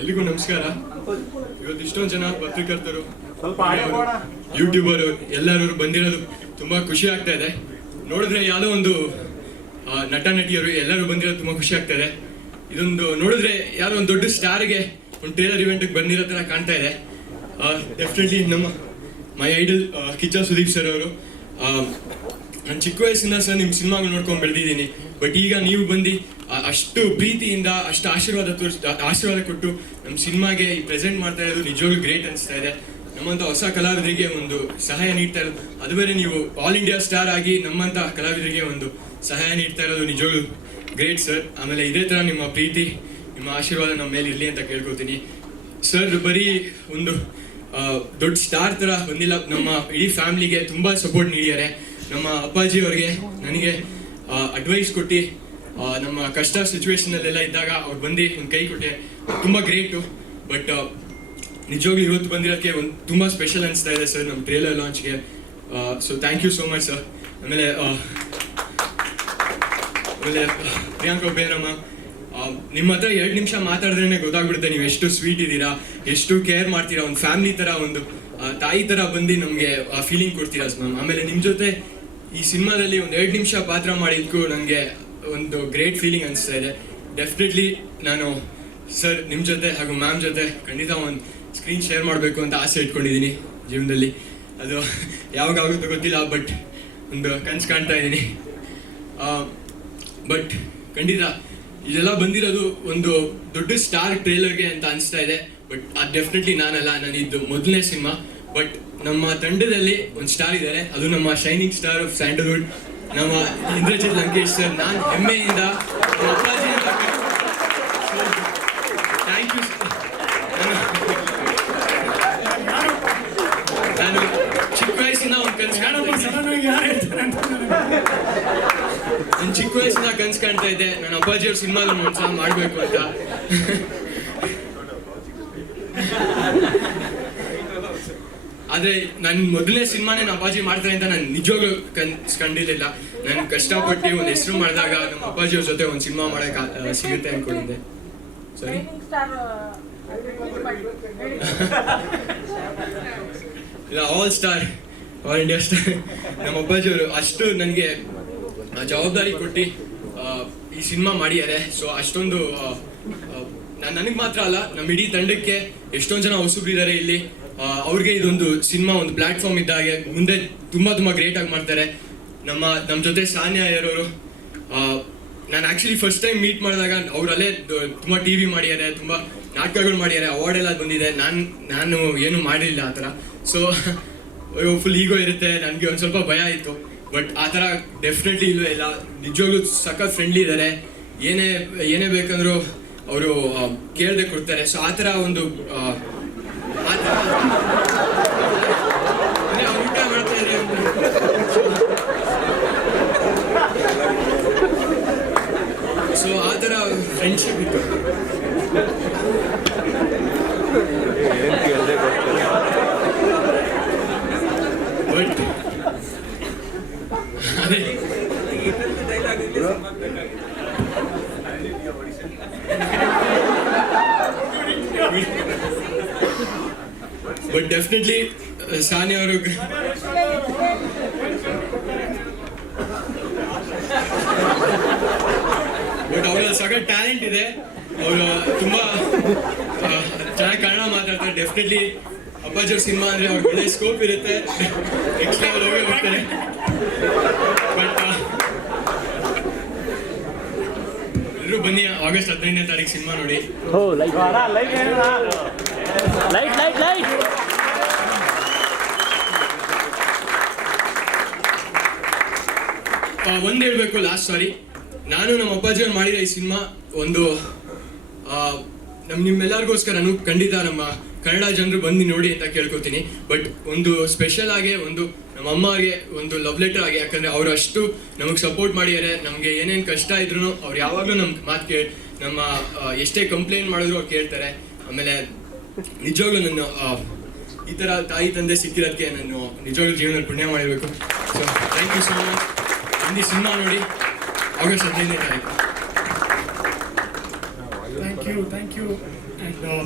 ಎಲ್ಲಿಗೂ ನಮಸ್ಕಾರ. ಇವತ್ತು ಇಷ್ಟೊಂದು ಜನ ಪತ್ರಕರ್ತರು ಯೂಟ್ಯೂಬರು ಎಲ್ಲರೂ ಬಂದಿರೋದು ತುಂಬಾ ಖುಷಿ ಆಗ್ತಾ ಇದೆ. ನೋಡಿದ್ರೆ ಯಾವುದೋ ಒಂದು ನಟ ನಟಿಯರು ಎಲ್ಲರೂ ಬಂದಿರೋದು ತುಂಬಾ ಖುಷಿ ಆಗ್ತಾ ಇದೆ. ಇದೊಂದು ನೋಡಿದ್ರೆ ಯಾರೋ ಒಂದು ದೊಡ್ಡ ಸ್ಟಾರ್ಗೆ ಒಂದು ಟ್ರೇಲರ್ ಇವೆಂಟ್ಗೆ ಬಂದಿರೋ ತರ ಕಾಣ್ತಾ ಇದೆ. ಡೆಫಿನೆಟ್ಲಿ ನಮ್ಮ my idol Kichcha Sudeep sir ಅವರು. ನಾನು ಚಿಕ್ಕ ವಯಸ್ಸಿಂದ ಸರ್ ನಿಮ್ಮ ಸಿನಿಮಾಗಳು ನೋಡ್ಕೊಂಡು ಬೆಳೆದಿದ್ದೀನಿ. ಬಟ್ ಈಗ ನೀವು ಬಂದು ಅಷ್ಟು ಪ್ರೀತಿಯಿಂದ, ಅಷ್ಟು ಆಶೀರ್ವಾದ ತೋರಿಸ್ ಆಶೀರ್ವಾದ ಕೊಟ್ಟು ನಮ್ಮ ಸಿನಿಮಾಗೆ ಪ್ರೆಸೆಂಟ್ ಮಾಡ್ತಾ ಇರೋದು ನಿಜವಾಗ್ಲೂ ಗ್ರೇಟ್ ಅನಿಸ್ತಾ ಇದೆ. ನಮ್ಮಂತ ಹೊಸ ಕಲಾವಿದರಿಗೆ ಒಂದು ಸಹಾಯ ನೀಡ್ತಾ ಇರೋದು. ಅದು ಬೇರೆ ನೀವು ಆಲ್ ಇಂಡಿಯಾ ಸ್ಟಾರ್ ಆಗಿ ನಮ್ಮಂತ ಕಲಾವಿದರಿಗೆ ಒಂದು ಸಹಾಯ ನೀಡ್ತಾ ಇರೋದು ನಿಜವಾಗ್ಲೂ ಗ್ರೇಟ್ ಸರ್ ಆಮೇಲೆ ಇದೇ ತರ ನಿಮ್ಮ ಪ್ರೀತಿ, ನಿಮ್ಮ ಆಶೀರ್ವಾದ ನಮ್ಮ ಮೇಲೆ ಇರಲಿ ಅಂತ ಕೇಳ್ಕೊತೀನಿ ಸರ್ ಬರೀ ಒಂದು ದೊಡ್ಡ ಸ್ಟಾರ್ ತರ ಬಂದಿಲ್ಲ. ನಮ್ಮ ಇಡೀ ಫ್ಯಾಮಿಲಿಗೆ ತುಂಬಾ ಸಪೋರ್ಟ್ ನೀಡಿದ್ದಾರೆ. ನಮ್ಮ ಅಪ್ಪಾಜಿ ಅವರಿಗೆ ನನಗೆ ಅಡ್ವೈಸ್ ಕೊಟ್ಟು ನಮ್ಮ ಕಷ್ಟ ಸಿಚುವೇಶನಲ್ಲೆಲ್ಲ ಇದ್ದಾಗ ಅವ್ರು ಬಂದು ಒಂದು ಕೈ ಕೊಟ್ಟೆ. ತುಂಬಾ ಗ್ರೇಟು ಬಟ್ ನಿಜವಾಗ್ಲೂ ಇವತ್ತು ಬಂದಿರೋಕ್ಕೆ ಒಂದು ತುಂಬಾ ಸ್ಪೆಷಲ್ ಅನಿಸ್ತಾ ಇದೆ ಸರ್ ನಮ್ಮ trailer ಲಾಂಚ್ಗೆ so thank you so much sir ಆಮೇಲೆ ಆಮೇಲೆ ಪ್ರಿಯಾಂಕ ಬೇರಮ್ಮ ನಿಮ್ಮ ಹತ್ರ ಎರಡು ನಿಮಿಷ ಮಾತಾಡಿದ್ರೇನೆ ಗೊತ್ತಾಗ್ಬಿಡುತ್ತೆ ನೀವು ಎಷ್ಟು ಸ್ವೀಟ್ ಇದ್ದೀರಾ, ಎಷ್ಟು ಕೇರ್ ಮಾಡ್ತೀರಾ, ಒಂದು ಫ್ಯಾಮಿಲಿ ತರ, ಒಂದು ತಾಯಿ ತರ ಬಂದು ನಮಗೆ ಫೀಲಿಂಗ್ ಕೊಡ್ತೀರಾ ಮ್ಯಾಮ್ ಆಮೇಲೆ ನಿಮ್ಮ ಜೊತೆ ಈ ಸಿನಿಮಾದಲ್ಲಿ ಒಂದು ಎರಡು ನಿಮಿಷ ಪಾತ್ರ ಮಾಡಿದ್ಕು ನನಗೆ ಒಂದು ಗ್ರೇಟ್ ಫೀಲಿಂಗ್ ಅನಿಸ್ತಾ ಇದೆ. ಡೆಫಿನೆಟ್ಲಿ ನಾನು ಸರ್ ನಿಮ್ಮ ಜೊತೆ ಹಾಗೂ ಮ್ಯಾಮ್ ಜೊತೆ ಖಂಡಿತ ಒಂದು ಸ್ಕ್ರೀನ್ ಶೇರ್ ಮಾಡಬೇಕು ಅಂತ ಆಸೆ ಇಟ್ಕೊಂಡಿದ್ದೀನಿ ಜೀವನದಲ್ಲಿ. ಅದು ಯಾವಾಗ ಆಗುತ್ತೋ ಗೊತ್ತಿಲ್ಲ ಬಟ್ ಒಂದು ಕನ್ಸು ಕಾಣ್ತಾ ಇದ್ದೀನಿ ಬಟ್ ಖಂಡಿತ ಇದೆಲ್ಲ ಬಂದಿರೋದು ಒಂದು ದೊಡ್ಡ ಸ್ಟಾರ್ ಟ್ರೇಲರ್ಗೆ ಅಂತ ಅನಿಸ್ತಾ ಇದೆ. ಬಟ್ ಅದು ಡೆಫಿನೆಟ್ಲಿ ನಾನಲ್ಲ, ನಾನು ಇದು ಮೊದಲನೇ ಸಿನಿಮಾ ಬಟ್ ನಮ್ಮ ತಂಡದಲ್ಲಿ ಒಂದು ಸ್ಟಾರ್ ಇದ್ದಾರೆ. ಅದು ನಮ್ಮ ಶೈನಿಂಗ್ ಸ್ಟಾರ್ ಆಫ್ ಸ್ಯಾಂಡಲ್ವುಡ್ ನಮ್ಮ ಇಂದ್ರಜಿತ್ ಲಂಕೇಶ್ ಸರ್ ನಾನು ಹೆಮ್ಮೆಯಿಂದ ಅಪ್ಪಾಜಿ ಥ್ಯಾಂಕ್ ಯು ನಾನು ಚಿಕ್ಕ ವಯಸ್ಸಿನ ಒಂದು ಕನಸು ನಾನು ಚಿಕ್ಕ ವಯಸ್ಸಿನ ಕನ್ಸ್ ಕಾಣ್ತಾ ಇದ್ದೆ. ನನ್ನ ಅಪ್ಪಾಜಿ ಅವ್ರ ಸಿನಿಮಾ ಒಂದ್ಸಲ ಮಾಡಬೇಕು ಅಂತ. ಆದ್ರೆ ನನ್ ಮೊದಲನೇ ಸಿನಿಮಾನೇ ನಮ್ಮ ಅಪ್ಪಾಜಿ ಮಾಡ್ತಾರೆ ಅಂತ ನಾನು ನಿಜವಾಗ್ಲೂ ಕನ್ಸ್ ಕಂಡಿರ್ಲಿಲ್ಲ. ನಾನು ಕಷ್ಟಪಟ್ಟು ಒಂದು ಹೆಸರು ಮಾಡಿದಾಗ ನಮ್ಮ ಅಪ್ಪಾಜಿ ಅವ್ರ ಜೊತೆ ಒಂದು ಸಿನಿಮಾ ಮಾಡಕ್ ಸಿಗುತ್ತೆ ಅನ್ಕೊಂಡಿದ್ದೆ. ಸರಿ ಇಲ್ಲ all star all India star ನಮ್ಮ ಅಪ್ಪಾಜಿ ಅವರು ಅಷ್ಟು ನನಗೆ ಜವಾಬ್ದಾರಿ ಕೊಟ್ಟು ಈ ಸಿನಿಮಾ ಮಾಡಿದ್ದಾರೆ. ಸೊ ಅಷ್ಟೊಂದು ನಾನು ನನಗೆ ಮಾತ್ರ ಅಲ್ಲ ನಮ್ಮ ಇಡೀ ತಂಡಕ್ಕೆ ಎಷ್ಟೊಂದು ಜನ ಹೊಸಬ್ರಿದ್ದಾರೆ ಇಲ್ಲಿ. ಅವ್ರಿಗೆ ಇದೊಂದು ಸಿನಿಮಾ, ಒಂದು ಪ್ಲಾಟ್ಫಾರ್ಮ್ ಇದ್ದಾಗೆ ಮುಂದೆ ತುಂಬಾ ತುಂಬಾ ಗ್ರೇಟ್ ಆಗಿ ಮಾಡ್ತಾರೆ. ನಮ್ಮ ನಮ್ಮ ಜೊತೆ ಸಾನ್ಯಾ ಇರೋರು ನಾನು ಆಕ್ಚುಲಿ ಫಸ್ಟ್ ಟೈಮ್ ಮೀಟ್ ಮಾಡಿದಾಗ ಅವರಲ್ಲೇ ತುಂಬ ತುಂಬಾ ಟಿ ವಿ ಮಾಡಿದ್ದಾರೆ, ತುಂಬ ನಾಟಕಗಳು ಮಾಡಿದ್ದಾರೆ ಅವಾರ್ಡ್ ಎಲ್ಲ ಬಂದಿದೆ. ನಾನು ನಾನು ಏನು ಮಾಡಿಲ್ಲ ಆ ಥರ. ಸೊ ಫುಲ್ ಈಗೋ ಇರುತ್ತೆ, ನನಗೆ ಒಂದು ಸ್ವಲ್ಪ ಭಯ ಇತ್ತು ಬಟ್ ಆ ಥರ ಡೆಫಿನೆಟ್ಲಿ ಇಲ್ಲವೇ ಇಲ್ಲ. ನಿಜವಾಗ್ಲೂ ಸಖತ್ ಫ್ರೆಂಡ್ಲಿ ಇದ್ದಾರೆ. ಏನೇ ಏನೇ ಬೇಕಂದ್ರೂ ಅವರು ಕೇಳದೆ ಕೊಡ್ತಾರೆ. ಸೊ ಆ ಥರ ಒಂದು ಆ, ಆ ಥರ ಅದೇ ಅವ್ರು ಊಟ ಮಾಡ್ತಾ ಇದ್ದಾರೆ ಸೊ ಆ ಥರ ಫ್ರೆಂಡ್ಶಿಪ್ ಇತ್ತು. ಬಟ್ ಅದೇ. ಬಟ್ ಡೆಫಿನೆಟ್ಲಿ ಸಾನಿ ಅವರು ಬಟ್ ಅವರ ಸಖತ್ ಟ್ಯಾಲೆಂಟ್ ಇದೆ. ಅವರು ತುಂಬಾ ಚೆನ್ನಾಗಿ ಕನ್ನಡ ಮಾತಾಡ್ತಾರೆ. ಡೆಫಿನೆಟ್ಲಿ ಅಪ್ಪಾಜಿ ಸಿನಿಮಾ ಅಂದ್ರೆ ಅವ್ರಿಗೆ ಒಳ್ಳೆ ಸ್ಕೋಪ್ ಇರುತ್ತೆ. ನೆಕ್ಸ್ಟ್ ಲೆವೆಲ್ ಹೋಗಿ ಹೋಗ್ತಾರೆ. ಬಟ್ ಎಲ್ಲರೂ ಬನ್ನಿ ಆಗಸ್ಟ್ ಹದಿನೈದನೇ ತಾರೀಕು ಸಿನಿಮಾ ನೋಡಿ. ಲೈಟ್ ಲೈಟ್ ಲೈಟ್ ಒಂದ್ ಹೇಳ್ಬೇಕು ಲಾಸ್ಟ್ ಸಾರಿ ನಾನು ನಮ್ಮ ಅಪ್ಪಾಜಿ ಅವ್ರು ಮಾಡಿದ ಈ ಸಿನಿಮಾ ಒಂದು ನಮ್ಮ ನಮ್ ನಿಮ್ಮೆಲ್ಲರಿಗೋಸ್ಕರನು ಖಂಡಿತ ನಮ್ಮ ಕನ್ನಡ ಜನರು ಬಂದು ನೋಡಿ ಅಂತ ಕೇಳ್ಕೊತೀನಿ. ಬಟ್ ಒಂದು ಸ್ಪೆಷಲ್ ಆಗಿ, ಒಂದು ನಮ್ಮ ಅಮ್ಮಗೆ ಒಂದು ಲವ್ ಲೆಟರ್ ಆಗಿ, ಯಾಕಂದ್ರೆ ಅವ್ರು ಅಷ್ಟು ನಮಗೆ ಸಪೋರ್ಟ್ ಮಾಡಿದ್ದಾರೆ. ನಮಗೆ ಏನೇನು ಕಷ್ಟ ಇದ್ರು ಅವ್ರು ಯಾವಾಗಲೂ ನಮ್ಮ ಮಾತು ಕೇಳಿ, ನಮ್ಮ ಎಷ್ಟೇ ಕಂಪ್ಲೇಂಟ್ ಮಾಡಿದ್ರು ಅವ್ರು ಕೇಳ್ತಾರೆ. ಆಮೇಲೆ ನಿಜವಾಗ್ಲೂ ನನ್ನ ಈ ಥರ ತಾಯಿ ತಂದೆ ಸಿಕ್ಕಿರೋದಕ್ಕೆ ನಾನು ನಿಜವಾಗ್ಲೂ ಜೀವನದಲ್ಲಿ ಪುಣ್ಯ ಮಾಡಿರಬೇಕು. So thank you so much cinema ನೋಡಿ. Thank you, thank you. And, uh,